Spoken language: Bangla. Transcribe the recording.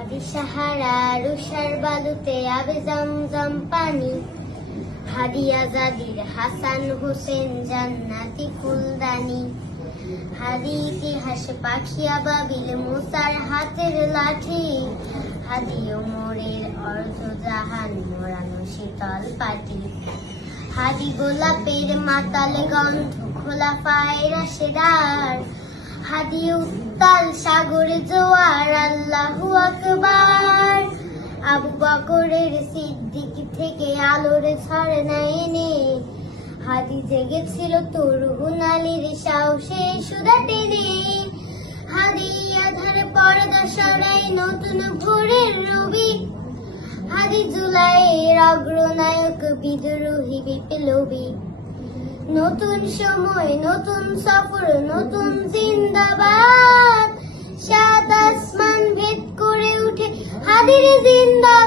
হাদি সাহারা রুষার বালুতে আবে জমজম পানি, হাদি আজাদির হাসান হোসেন জান্নাতি ফুলদানি, হাদি ইতিহাস পাখিয়া বাবিল মুসার হাতের লাঠি, হাদি ওমরের অর্ধ জাহান মোড়ানো শীতল পাটি, হাদি গোলাপের মাতাল গন্ধ খোলাফায়ে রাশেদার, হাদি উত্তাল সাগর জোয়ার আল্লাহু আকবার, আবু বকরের সিদ্দিক থেকে আলোর ঝর্ণা এনে, হাদি জেগেছিল তরুণ আলীর সাহসে সুধা টেনে, হাদি আধার পর্দা সরাই নতুন ভোরের রবি, হাদি জুলাইয়ের অগ্রনায়ক বিদ্রোহী বিপ্লবী, নতুন সময় নতুন সফর নতুন জিন্দাবাদ, সাত আসমান ভেদ করে উঠে হাদির জিন্দাবাদ।